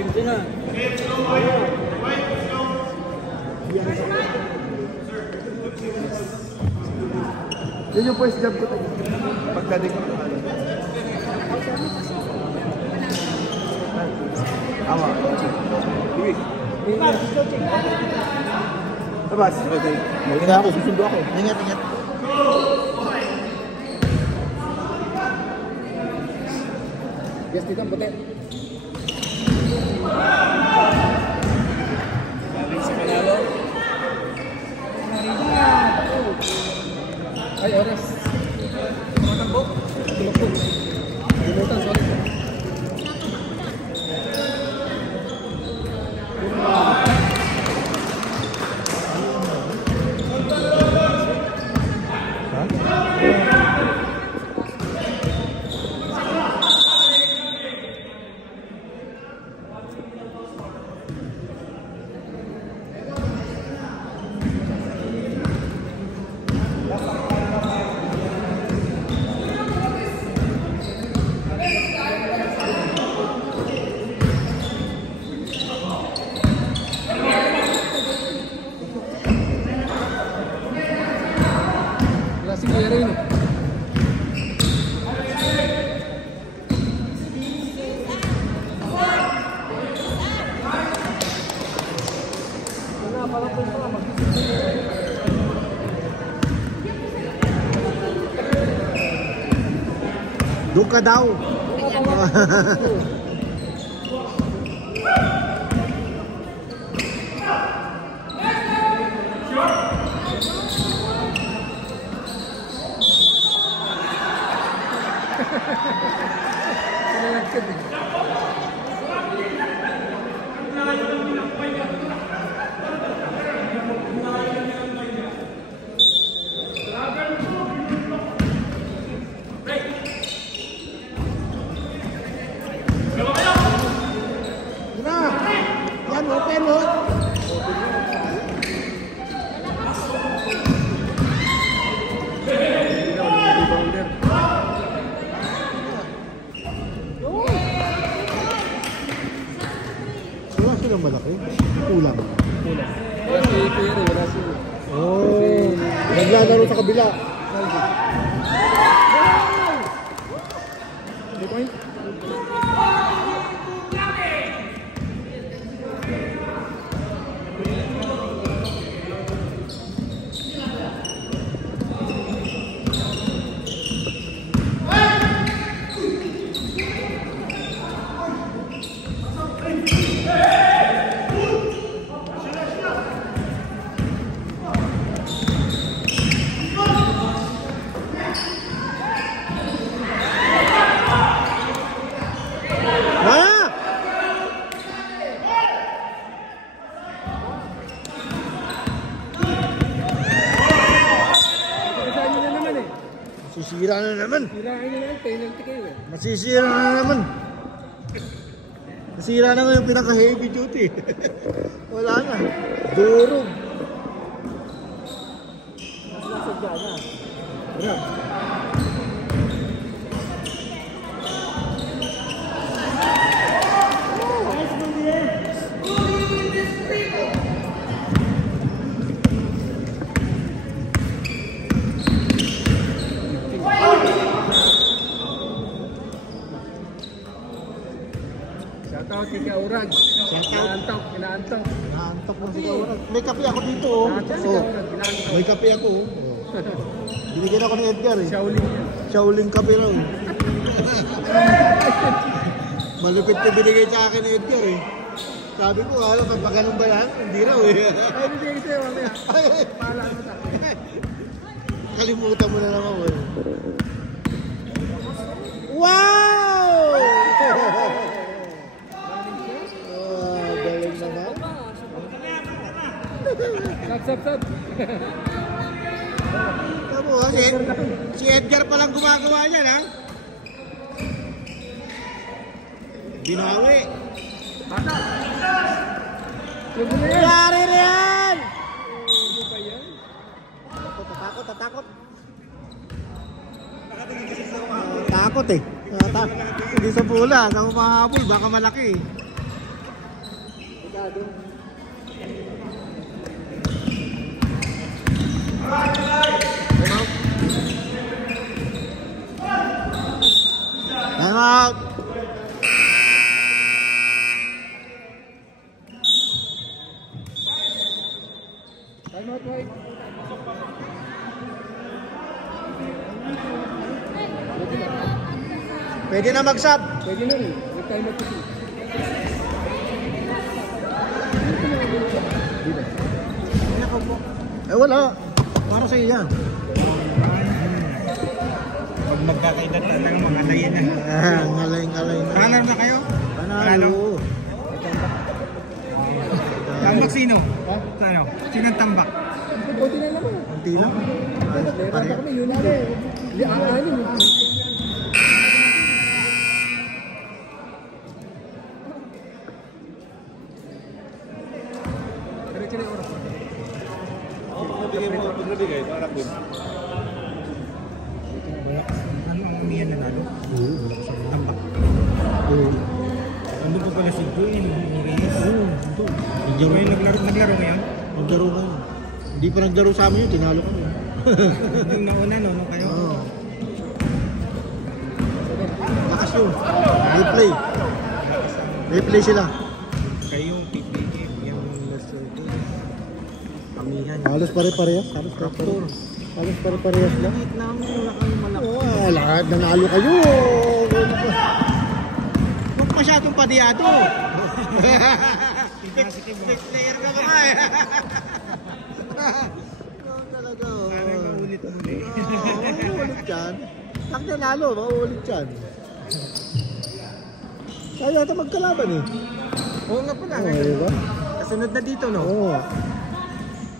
Game na. Yun yung first job ko tayo. Pagdating ko. Tama. Sige. Labas. Okay. Mali na ako. Susundo ako. Ingat, ingat. Yes, dito ang puti. Sa Manalo. Ay, oras. Tumakbo. Tumakbo. Limutan, sorry. Doon ka daw. Malaki? Kulang. Wala si Pero, wala si... Oh, naglalaro sa kabila. Masisira na naman. Sirain nyo naman, penalty kayo eh. Masisira na naman. Masira na nga yung pinaka-heavy duty. Wala na. Durog. Nasadya na. Wala. Shoutout kay Kaurag. Inaantok, inaantok. Inaantok mo si Kaurag. May kape ako dito oh. May kape ako oh. Binigyan ako ni Edgar eh. Shaolin. Shaolin kape raw. Malupit na binigay sa akin ni Edgar eh. Sabi ko, pag ganun ba yan? Hindi raw eh. Ay, hindi sa'yo mamaya. Pahala mo tayo. Kalimutan mo na naman eh. Wow! Galing naman. Sap. Tamo ha, si Edgar palang gumagawa niyan ha. Binawi. Lari na yan! Ano ba yan? Tatakot. Takot eh. Hindi sa pula, sa mahabol, baka malaki. Delikado. Time out! Time out, Mike. Pwede na mag-sub. Pwede na rin. May time out kasi. Eh wala. Para sa yan. Pag magkakaedad talaga mga layin na. Ngalay-ngalay na. Panalo na kayo? Panalo. Tambak sino? Ha? Ano? Sino ang tambak? Pwede na naman. Kunti lang. Pwede Pare. kami, yun na rin. Hindi, aanin. Diretso na yung oras. Ano ang umiyan na nalo? Oo, wala ko sa Tambak. Oo. Ano pa pala si Joey? Ni Reyes? Oo, ito. Naglaro ngayon? Naglaro na yun. Hindi pa naglaro sa amin yun, tinalo kami. Yung nauna no? Nung kayo? Oo. Lakas yun. Replay. Replay sila. Kayo, PPG, yung last game. Kamihan. Halos pare-parehas. Halos pare-parehas. Halos pare-parehas lang. Kahit namin wala kami malaki. Oo, lahat nanalo kayo. Huwag masyadong padiyado. Big player ka ba eh? Oo, talaga. Parang maulit-ulit. Mauulit yan. Pag nanalo, mauulit yan. Kaya ito magkalaban eh. Oo nga pala. Oo, diba? Kasunod na dito no? Oo.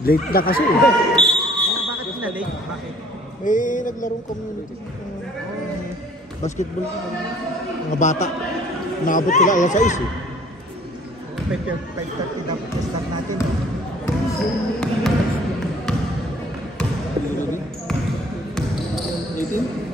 Late na kasi. Bakit na late? Bakit? Eh, naglarong community. Basketball. Mga bata. Nakabot sila alas 6 eh. 5:30 dapat start natin. 18?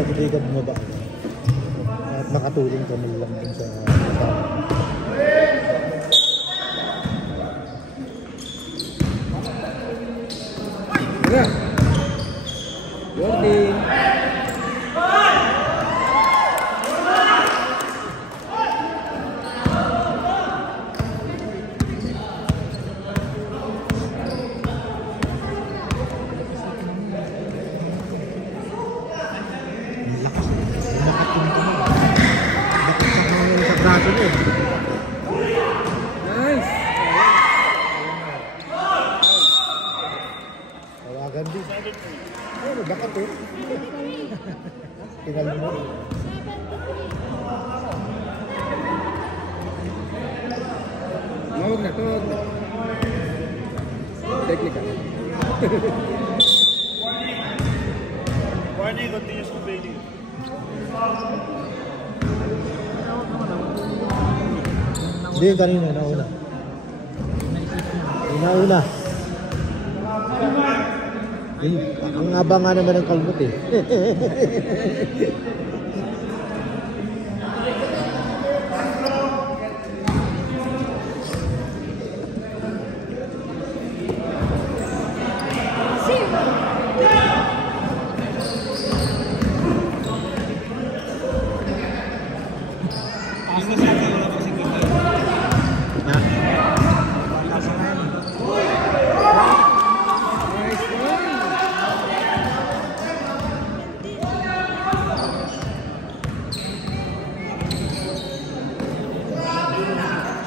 pag hindi ka bumaba at makatulong kami lang dun sa kasama. Tara! Jordi! tinalmo. Huwag na to. Technical. Warning, continuous complaining. Hindi, kanina, nauna. Nauna. Ang haba nga naman ng kalmot eh.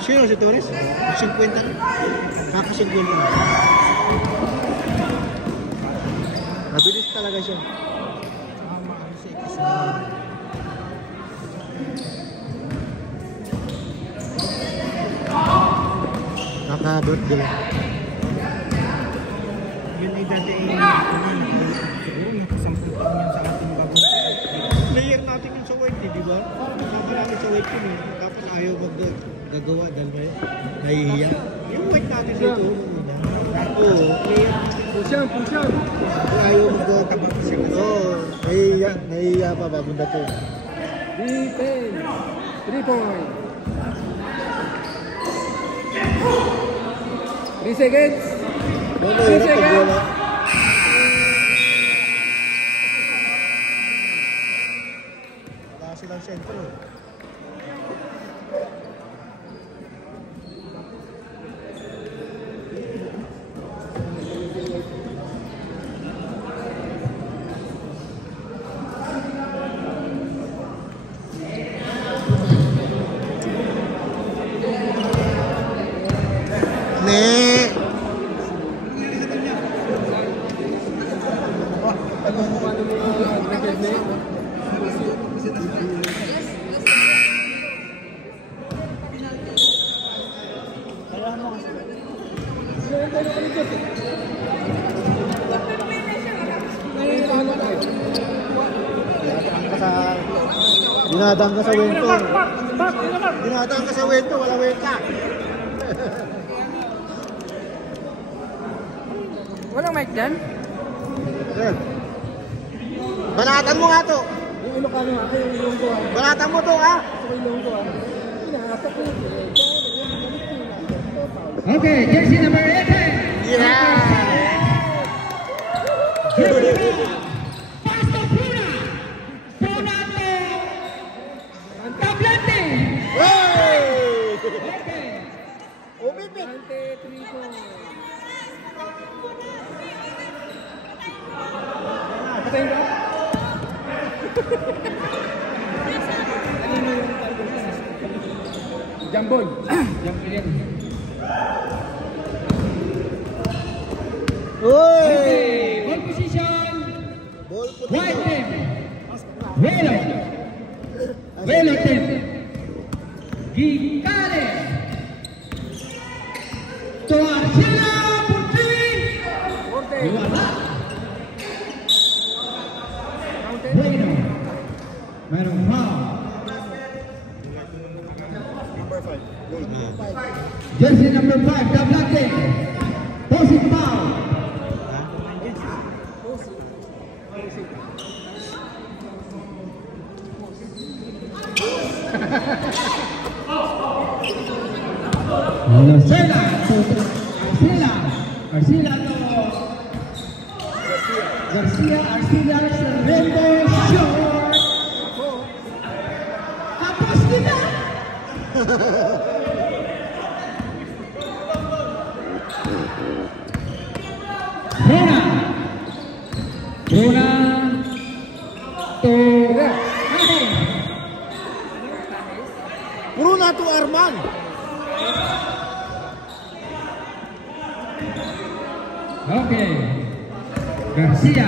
Sino si Torres? 50 na? Kaka-50 na. Mabilis talaga siya. Kaka-birthday. Yun ay dati siguro nakasampung taon yun sa ating bagong Player natin yung sa white, di ba? Sabi natin sa white yun eh. Tapos ayaw gagawa dahil ngayon. Nahihiya. Yung white natin dito. Oo, player natin. Pusyam, pusyam. Ayaw magagawa. Oo, nahihiya pa bagong dato. D10. 3 point. 3 seconds. Ano, hirap pag wala. Wala silang sentro. Dinadaan ka sa wento. Dinadaan ka sa wento, wala wenta. Walang mic dyan? Banatan mo nga to. Yung Ilocano nga, kayo yung ilong ko. Banatan mo to ha. Ito yung ilong ko. Inahatak ko yung Okay, jersey number 18. Yeah! Pastor Puna. Pronate. Tablante. Hey! Umipit. 3 point. Patayin ka? Jambon. Jambon yan. Uy! Ball position. Ball White position. team. Velo. Velo team. Gicale. Toarcina Putin. Wala. Bueno. Meron foul. Jersey number 5, Tablante. Posing foul. Arcila to Garcia, Arcila, Serrendo, short. Tapos kita. Bruna to Bruna to Arman. Okay. Garcia.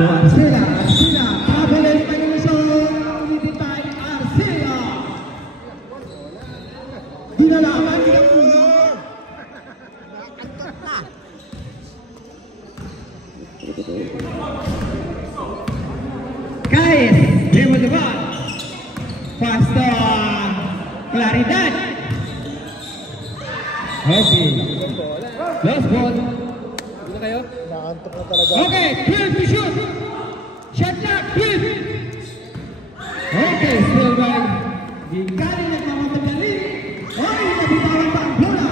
To Arcila. Arcila. Traveling Manuson. Umitipay Arcila. Dinalaman ng ulo. Guys, game of the ball. Pastor Claridad. Okay. Last ball. Hindi na kayo? Nakantok na talaga. Okay, 12 to shoot. Shot clock, 12. Okay, still by Gikari nagmamamadali. Oy, nabitawan pa ang bola.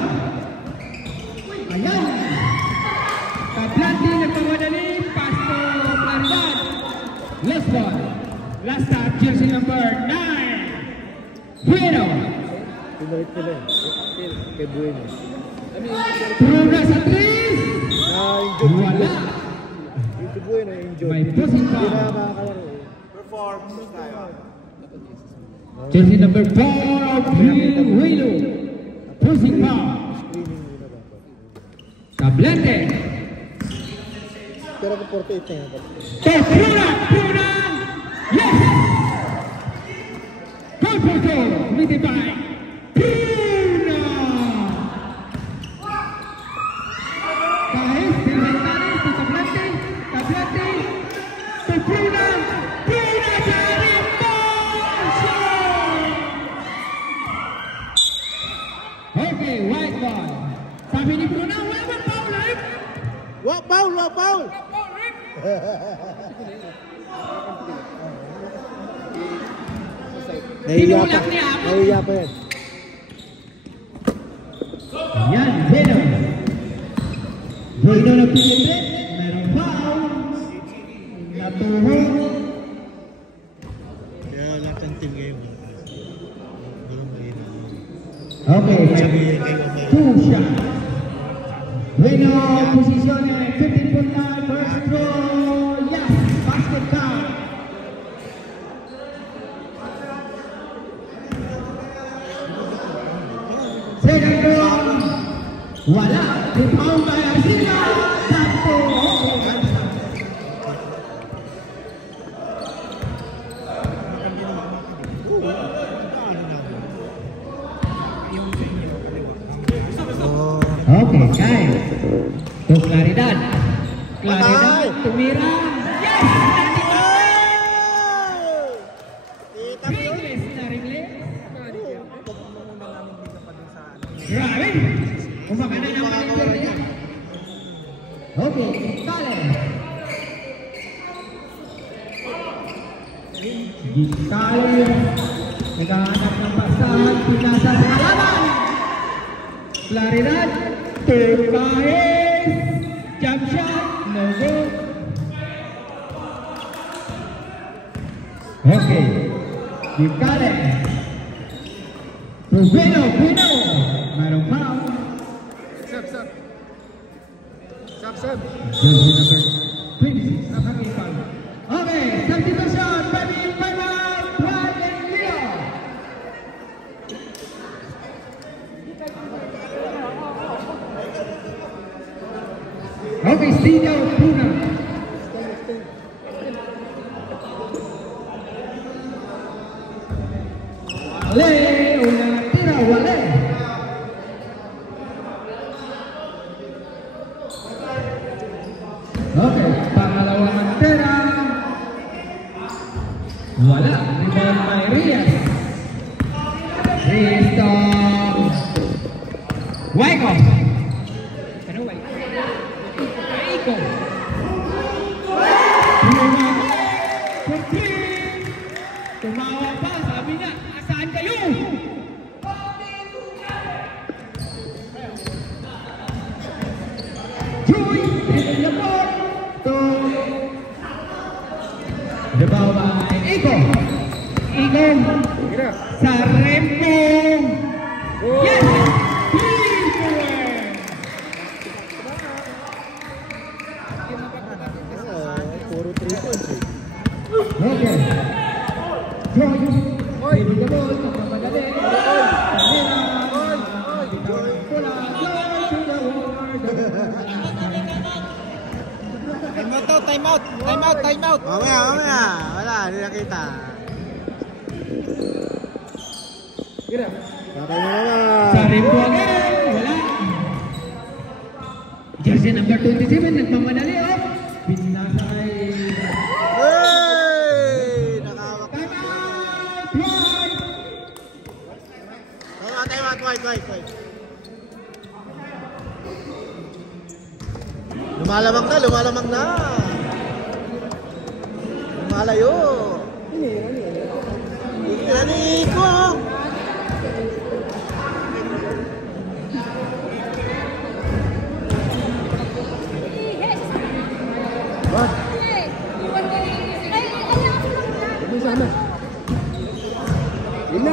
Ayan. Kablandi nagmamadali. Pastor Claridad. Last ball. Last stop, jersey number 9. Bueno. Pinulit nila eh. Kay Bueno. Progress sa 3. Na-enjoy. Wala. Ito Bueno, enjoy. May pusin pa. Hindi na makakalaro eh. Jersey number 4, Willow. Pushing foul. Screening muna dapat. Tablante. Pero kung 48 na yan. Pruna. Yes. Goal for goal. Committed by Pruna. Kahit pinagtari to Tablante. Tablante to Pruna. Pruna dari motion. Okay, white ball. Sabi ni Pruna, wala ba foul right? Wa foul! Tinulak niya ako. Nahiya pa yan. Yan, Bueno. Bueno na pinipit. Merong foul. Natuhog. Kaya lahat ng team ngayon. Walang mahirap. Okay, Sabihin kayo ang mahirap. 2 shot. Bueno, posisyon 15.9 first goal. Yes, basket count. Second goal. Wala. Rebound by Arcila. Sakto. Okay. Okay, Kyle. To Claridad. Claridad, tumira. Yes! Ringles na ringles. Grabe! Kumakanan ang manager niya. Okay, Kale. Kale. Naghahanap ng pasahan. Pinasa sa kalaban. Claridad. Turbahes. Jump shot. No good. Okay. Kale. Bueno. Mayroong foul. Sub. Jersey number 26. Nakakang foul. Okay. Substitution. Baby, final. Juan and Leo. Okay, stay down, Pruna. Wale, una tira, Wale. Okay, pangalawang tira. Wala, rebound by Rias. Rias to Waiko. Ano Waiko? Waiko. Tumawa pa, sabi niya, asaan kayo? Joy, hitting the ball to the ball by Iko. Iko sa Rempo. Yes! 3-4. Puro 3 points eh. Okay. Joy, hitting the ball, magpapadali. Time out. out. Mamaya. Wala, hindi nakita. Gira. Patay na naman. Sa rim po agad. Wala. Jersey number 27, nagmamadali oh. Binasa kay... Hey! Nakawak. Time out! White! White. Lumalamang na. Lumalayo. Ini ko. What? Ini sana. Ini.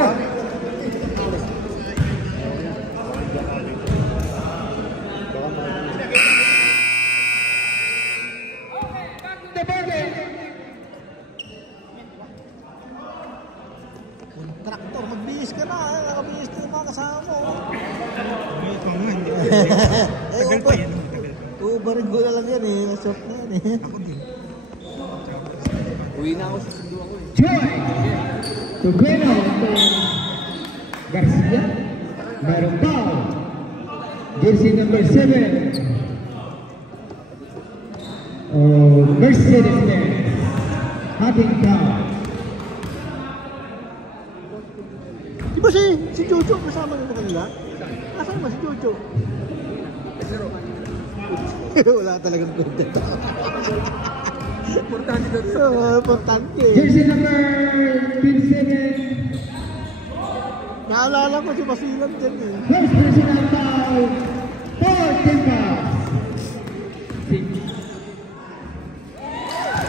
Kontraktor, magbihis ka na. Nakabihis na yung mga kasama mo. Ito nga, hindi. Tagal pa yan. Ubarin ko na lang yan eh. Nasok na yan eh. Ako din. Uwi na ako sa sundo ako eh. Joy! Tugueno to Garcia. Mayroon foul. Jersey number 7. Mercedes-Benz. Having foul. Di ba si Jojo kasama nila kanila? Asan ba si Jojo? Wala talagang content. Importante doon. So, importante. Jersey number 27. Naalala ko si Basilan dyan eh. First personal foul. 4 fouls.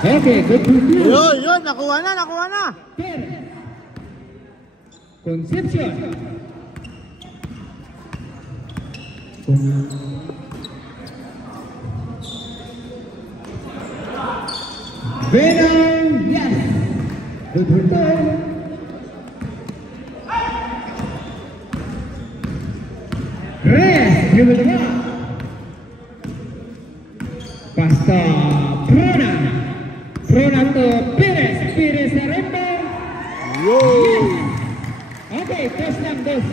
Okay, good to you. Yun, nakuha na. Concepcion. Venom, yes. Good return. Reyes, dribble it up. Pasta Pruna. Pruna to Perez. Perez Arembo. Yo! Yes. Okay, dos lang, dos.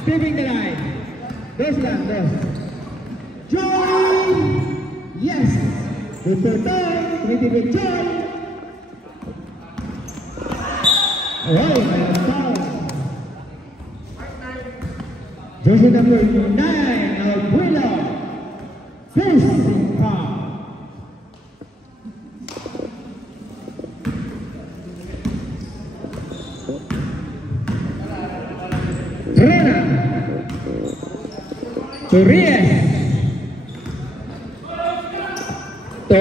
Stepping the line. Dos lang, dos. Joy! Yes! Good for time. Pretty big Joy. Oh, mayroon foul. Jersey number 9, Abuelo. First foul. Pruna. Torres. To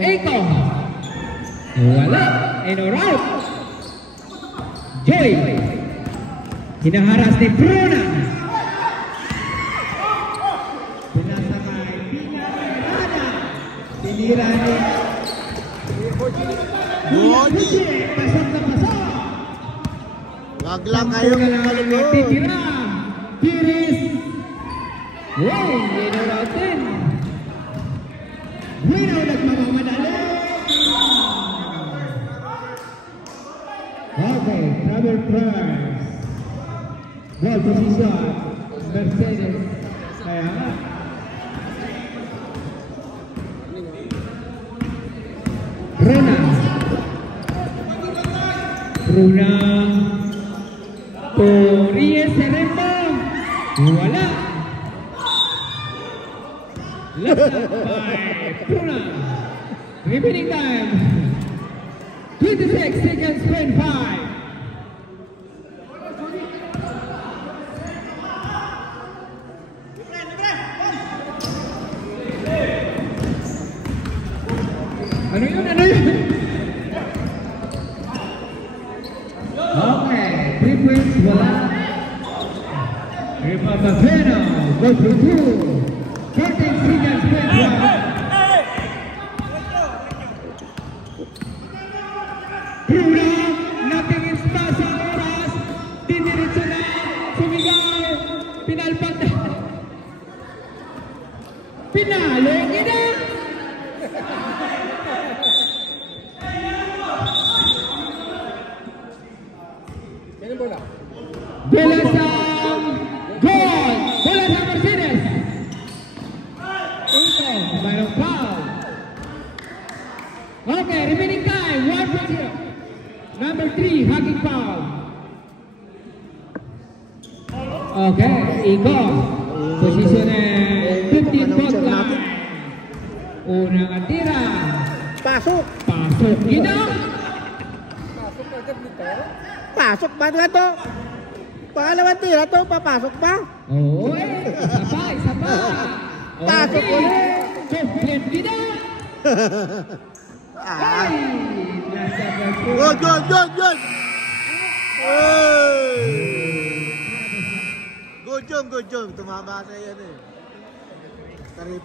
Eiko. Wala. And out. Joy. Hinaharas ni Pruna. Pinasakay. Pinarada. Tinira ni Body! Pasok na pasok. Wag lang kayong malulog. Titira. Tiris. Wow, yun natin. Bueno, nagmamamadali. Okay, travel price. Ball position. Mercedes. Kaya nga. Bruna. Torres Seremba. Wala. Left by Bruna. Remaining time 26 seconds, 25. Ano yun? Okay, 3 points, wala. Ripapapeno, go to 2. 14 seconds, 21. Bruna, natingin pa sa oras. Diniritso na, sumigaw, pinalpat na. Pinalo, ina! Bola sa goal. Bola sa Mercedes. Ito, mayroong foul. Okay, remaining time, 1-0. Number 3, hugging foul. Okay, Iko. Position 15 point lang. Unang atira. Pasok! Pasok dito. Pasok agad nito. Pasok ba nga to? Pangalawang tira to, papasok ba? Oo, isa pa. Pasok ulit. Complete dito. Ay! Good! Good job! Tumama sa yan eh.